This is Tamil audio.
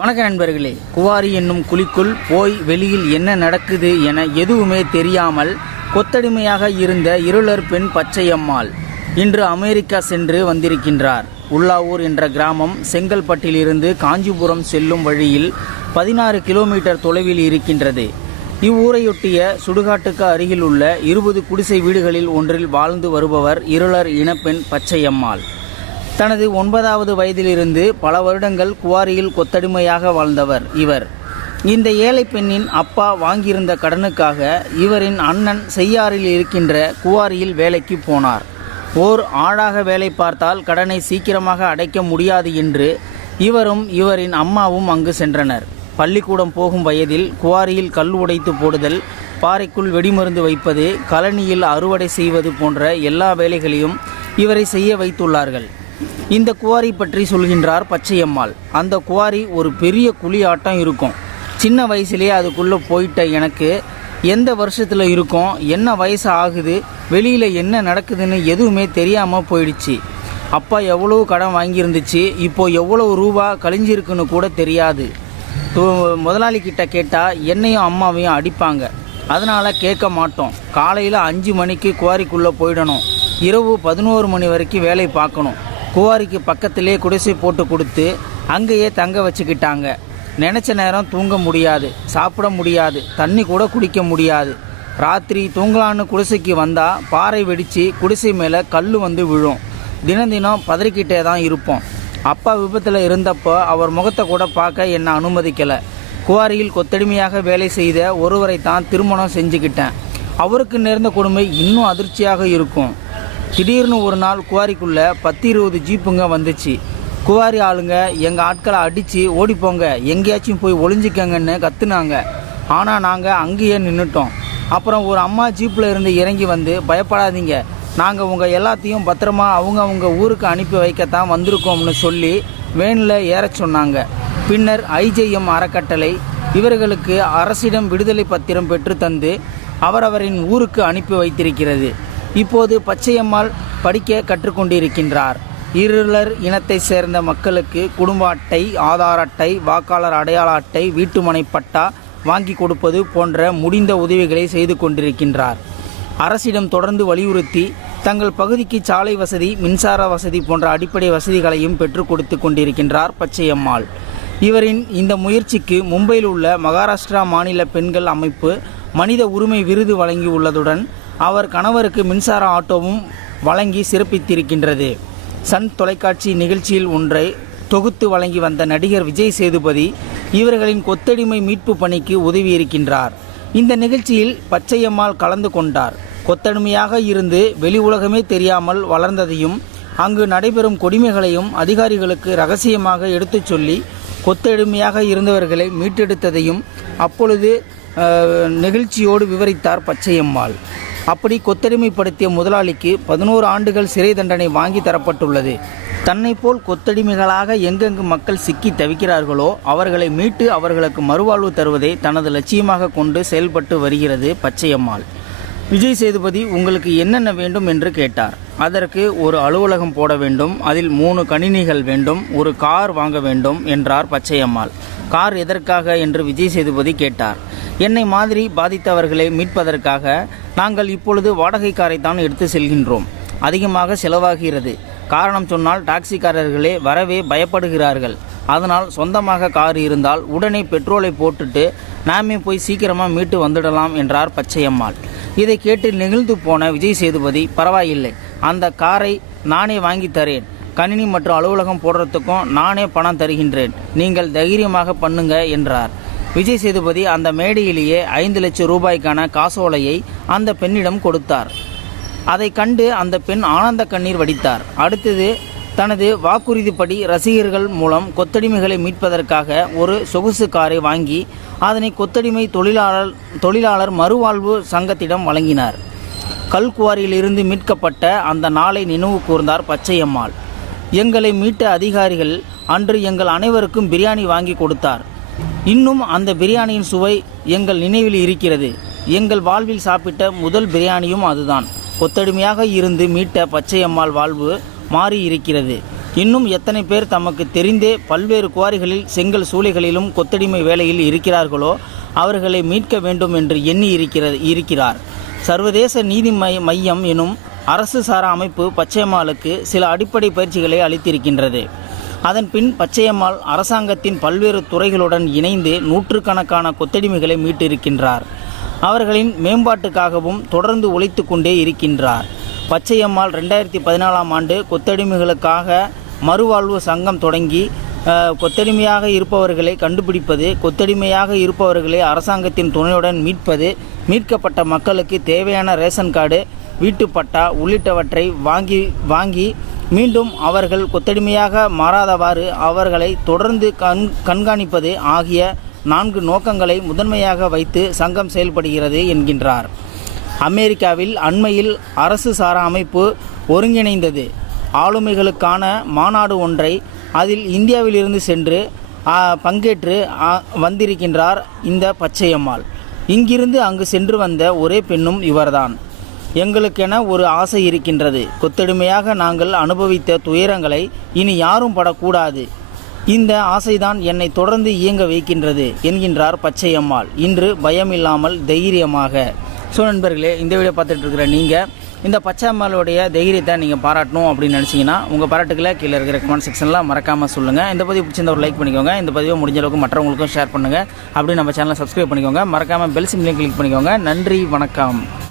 வணக்க நண்பர்களே. குவாரி என்னும் குழிக்குள் போய் வெளியில் என்ன நடக்குது என எதுவுமே தெரியாமல் கொத்தடிமையாக இருந்த இருளர் பெண் பச்சையம்மாள் இன்று அமெரிக்கா சென்று வந்திருக்கின்றார். உள்ளாவூர் என்ற கிராமம் செங்கல்பட்டிலிருந்து காஞ்சிபுரம் செல்லும் வழியில் பதினாறு கிலோமீட்டர் தொலைவில் இருக்கின்றது. இவ்வூரையொட்டிய சுடுகாட்டுக்கு அருகில் உள்ள இருபது குடிசை வீடுகளில் ஒன்றில் வாழ்ந்து வருபவர் இருளர் இனப்பெண் பச்சையம்மாள். தனது ஒன்பதாவது வயதிலிருந்து பல வருடங்கள் குவாரியில் கொத்தடிமையாக வாழ்ந்தவர் இவர். இந்த ஏழை பெண்ணின் அப்பா வாங்கியிருந்த கடனுக்காக இவரின் அண்ணன் செய்யாறில் இருக்கின்ற குவாரியில் வேலைக்கு போனார். ஓர் ஆழாக வேலை பார்த்தால் கடனை சீக்கிரமாக அடைக்க முடியாது என்று இவரும் இவரின் அம்மாவும் அங்கு சென்றனர். பள்ளிக்கூடம் போகும் வயதில் குவாரியில் கல் உடைத்து போடுதல் பாறைக்குள் வெடிமருந்து வைப்பது கழனியில் அறுவடை செய்வது போன்ற எல்லா வேலைகளையும் இவரை செய்ய வைத்துள்ளார்கள். இந்த குவாரி பற்றி சொல்கின்றார் பச்சையம்மாள். அந்த குவாரி ஒரு பெரிய குழி ஆட்டம் இருக்கும். சின்ன வயசுலேயே அதுக்குள்ளே போயிட்ட எனக்கு எந்த வருஷத்தில் இருக்கும் என்ன வயசு ஆகுது வெளியில் என்ன நடக்குதுன்னு எதுவுமே தெரியாமல் போயிடுச்சு. அப்பா எவ்வளோ கடன் வாங்கியிருந்துச்சு இப்போ எவ்வளோ ரூபா கழிஞ்சிருக்குன்னு கூட தெரியாது. முதலாளி கிட்ட கேட்டால் என்னையும் அம்மாவையும் அடிப்பாங்க. அதனால் கேட்க மாட்டோம். காலையில் அஞ்சு மணிக்கு குவாரிக்குள்ளே போயிடணும். இரவு பதினோரு மணி வரைக்கும் வேலை பார்க்கணும். குவாரிக்கு பக்கத்திலே குடிசை போட்டு கொடுத்து அங்கேயே தங்க வச்சுக்கிட்டாங்க. நினச்ச நேரம் தூங்க முடியாது சாப்பிட முடியாது தண்ணி கூட குடிக்க முடியாது. ராத்திரி தூங்கலான்னு குடிசைக்கு வந்தால் பாறை வெடித்து குடிசை மேலே கல் வந்து விழும். தினம் தினம் பதறிக்கிட்டே தான் இருப்போம். அப்பா விபத்தில் இருந்தப்போ அவர் முகத்தை கூட பார்க்க என்னை அனுமதிக்கலை. குவாரியில் கொத்தடிமையாக வேலை செய்த ஒருவரை தான் திருமணம் செஞ்சுக்கிட்டேன். அவருக்கு நேர்ந்த கொடுமை இன்னும் அதிர்ச்சியாக இருக்கும். திடீர்னு ஒரு நாள் குவாரிக்குள்ளே பத்து இருபது ஜீப்புங்க வந்துச்சு. குவாரி ஆளுங்க எங்கள் ஆட்களை அடித்து ஓடிப்போங்க எங்கேயாச்சும் போய் ஒளிஞ்சிக்கங்கன்னு கத்துனாங்க. ஆனால் நாங்கள் அங்கேயே நின்றுட்டோம் அப்புறம் ஒரு அம்மா ஜீப்பில் இருந்து இறங்கி வந்து பயப்படாதீங்க. நாங்கள் உங்கள் எல்லாத்தையும் பத்திரமா அவங்க அவங்க ஊருக்கு அனுப்பி வைக்கத்தான் வந்திருக்கோம்னு சொல்லி வேனில் ஏற சொன்னாங்க. பின்னர் ஐஜேஎம் அறக்கட்டளை இவர்களுக்கு அரசிடம் விடுதலை பத்திரம் பெற்று தந்து அவரவரின் ஊருக்கு அனுப்பி வைத்திருக்கிறது. இப்போது பச்சையம்மாள் படிக்க கற்றுக்கொண்டிருக்கின்றார். இருளர் இனத்தை சேர்ந்த மக்களுக்கு குடும்ப அட்டை ஆதார் அட்டை வாக்காளர் அடையாள அட்டை வீட்டுமனை பட்டா வாங்கி கொடுப்பது போன்ற முடிந்த உதவிகளை செய்து கொண்டிருக்கின்றார். அரசிடம் தொடர்ந்து வலியுறுத்தி தங்கள் பகுதிக்கு சாலை வசதி மின்சார வசதி போன்ற அடிப்படை வசதிகளையும் பெற்றுக் கொடுத்து கொண்டிருக்கின்றார் பச்சையம்மாள். இவரின் இந்த முயற்சிக்கு மும்பையில் உள்ள மகாராஷ்டிரா மாநில பெண்கள் அமைப்பு மனித உரிமை விருது வழங்கியுள்ளதுடன் அவர் கணவருக்கு மின்சார ஆட்டோவும் வழங்கி சிறப்பித்திருக்கின்றது. சன் தொலைக்காட்சி நிகழ்ச்சியில் ஒன்றை தொகுத்து வழங்கி வந்த நடிகர் விஜய் சேதுபதி இவர்களின் கொத்தடிமை மீட்பு பணிக்கு உதவியிருக்கின்றார். இந்த நிகழ்ச்சியில் பச்சையம்மாள் கலந்து கொண்டார். கொத்தடிமையாக இருந்து வெளி உலகமே தெரியாமல் வளர்ந்ததையும் அங்கு நடைபெறும் கொடுமைகளையும் அதிகாரிகளுக்கு ரகசியமாக எடுத்துச் சொல்லி கொத்தடிமையாக இருந்தவர்களை மீட்டெடுத்ததையும் அப்பொழுது நெகிழ்ச்சியோடு நிகழ்ச்சியோடு விவரித்தார் பச்சையம்மாள். அப்படி கொத்தடிமைப்படுத்திய முதலாளிக்கு பதினோரு ஆண்டுகள் சிறை தண்டனை வாங்கி தரப்பட்டுள்ளது. தன்னை போல் கொத்தடிமைகளாக எங்கெங்கு மக்கள் சிக்கி தவிக்கிறார்களோ அவர்களை மீட்டு அவர்களுக்கு மறுவாழ்வு தருவதை தனது லட்சியமாக கொண்டு செயல்பட்டு வருகிறது பச்சையம்மாள். விஜய் சேதுபதி உங்களுக்கு என்னென்ன வேண்டும்? என்று கேட்டார். அதற்கு ஒரு அலுவலகம் போட வேண்டும் அதில் மூணு கணினிகள் வேண்டும் ஒரு கார் வாங்க வேண்டும் என்றார் பச்சையம்மாள். கார் எதற்காக? என்று விஜய் சேதுபதி கேட்டார். என்னை மாதிரி பாதித்தவர்களை மீட்பதற்காக நாங்கள் இப்பொழுது வாடகை காரை தான் எடுத்து செல்கின்றோம். அதிகமாக செலவாகிறது. காரணம் சொன்னால் டாக்ஸிக்காரர்களே வரவே பயப்படுகிறார்கள். அதனால் சொந்தமாக கார் இருந்தால் உடனே பெட்ரோலை போட்டுட்டு நாமே போய் சீக்கிரமாக மீட்டு வந்துடலாம் என்றார் பச்சையம்மாள். இதை கேட்டு நெகிழ்ந்து போன விஜய் சேதுபதி பரவாயில்லை. அந்த காரை நானே வாங்கி தரேன். கணினி மற்றும் அலுவலகம் போடுறதுக்கும் நானே பணம் தருகின்றேன். நீங்கள் தைரியமாக பண்ணுங்க என்றார். விஜய் சேதுபதி அந்த மேடையிலேயே ஐந்து லட்சம் ரூபாய்க்கான காசோலையை அந்த பெண்ணிடம் கொடுத்தார். அதை கண்டு அந்த பெண் ஆனந்த கண்ணீர் வடித்தார். அடுத்தது தனது வாக்குறுதிப்படி ரசிகர்கள் மூலம் கொத்தடிமைகளை மீட்பதற்காக ஒரு சொகுசு காரை வாங்கி அதனை கொத்தடிமை தொழிலாளர் தொழிலாளர் மறுவாழ்வு சங்கத்திடம் வழங்கினார். கல்குவாரியிலிருந்து மீட்கப்பட்ட அந்த நாளை நினைவு கூர்ந்தார் பச்சையம்மாள். எங்களை மீட்ட அதிகாரிகள் அன்று எங்கள் அனைவருக்கும் பிரியாணி வாங்கி கொடுத்தார். இன்னும் அந்த பிரியாணியின் சுவை எங்கள் நினைவில் இருக்கிறது. எங்கள் வாழ்வில் சாப்பிட்ட முதல் பிரியாணியும் அதுதான். கொத்தடிமையாக இருந்து மீட்ட பச்சையம்மாள் வாழ்வு மாறி இருக்கிறது இன்னும் எத்தனை பேர் தமக்கு தெரிந்தே பல்வேறு குவாரிகளில் செங்கல் சூளைகளிலும் கொத்தடிமை வேலையில் இருக்கிறார்களோ அவர்களை மீட்க வேண்டும் என்று எண்ணி இருக்கிறது இருக்கிறார். சர்வதேச நீதி மை- மையம் எனும் அரசு சாரா அமைப்பு பச்சையம்மாளுக்கு சில அடிப்படை பயிற்சிகளை அளித்திருக்கின்றது. அதன்பின் பச்சையம்மாள் அரசாங்கத்தின் பல்வேறு துறைகளுடன் இணைந்து நூற்றுக்கணக்கான கொத்தடிமைகளை மீட்டிருக்கின்றார். அவர்களின் மேம்பாட்டுக்காகவும் தொடர்ந்து உழைத்து கொண்டே இருக்கின்றார். பச்சையம்மாள் ரெண்டாயிரத்தி பதினாலாம் ஆண்டு கொத்தடிமைகளுக்காக மறுவாழ்வு சங்கம் தொடங்கி கொத்தடிமையாக இருப்பவர்களை கண்டுபிடிப்பது கொத்தடிமையாக இருப்பவர்களை அரசாங்கத்தின் துணையுடன் மீட்பது மீட்கப்பட்ட மக்களுக்கு தேவையான ரேஷன் கார்டு வீட்டுப்பட்டா உள்ளிட்டவற்றை வாங்கி வாங்கி மீண்டும் அவர்கள் கொத்தடிமையாக மாறாதவாறு அவர்களை தொடர்ந்து கண் கண்காணிப்பது ஆகிய நான்கு நோக்கங்களை முதன்மையாக வைத்து சங்கம் செயல்படுகிறது என்கின்றார். அமெரிக்காவில் அண்மையில் அரசு சாரா அமைப்பு ஒருங்கிணைந்தது. ஆளுமைகளுக்கான மாநாடு ஒன்றை அதில் இந்தியாவிலிருந்து சென்று பங்கேற்று வந்திருக்கின்றார் இந்த பச்சையம்மாள். இங்கிருந்து அங்கு சென்று வந்த ஒரே பெண்ணும் இவர்தான். எங்களுக்கென ஒரு ஆசை இருக்கின்றது. கொத்தெடுமையாக நாங்கள் அனுபவித்த துயரங்களை இனி யாரும் படக்கூடாது. இந்த ஆசைதான் என்னை தொடர்ந்து இயங்க வைக்கின்றது என்கின்றார் பச்சையம்மாள். இன்று பயமில்லாமல் தைரியமாக. ஸோ நண்பர்களே இந்த வீடியோ பார்த்துட்டு இருக்கிற நீங்கள் இந்த பச்சையம்மாளுடைய தைரியத்தை நீங்கள் பாராட்டணும் அப்படின்னு நினச்சிங்கன்னா உங்கள் பாராட்டுக்களை கீழே இருக்கிற கமெண்ட் செக்ஷனில் மறக்காமல் சொல்லுங்கள் இந்த பதிவு பிடிச்சிருந்த ஒரு லைக் பண்ணிக்கோங்க. இந்த பதிவை முடிஞ்ச அளவுக்கு மற்றவங்களுக்கும் ஷேர் பண்ணுங்கள் அப்படி நம்ம சேனலை சப்ஸ்கிரைப் பண்ணிக்கோங்க. மறக்காமல் பெல் சிம்லையும் கிளிக் பண்ணிக்கோங்க. நன்றி வணக்கம்.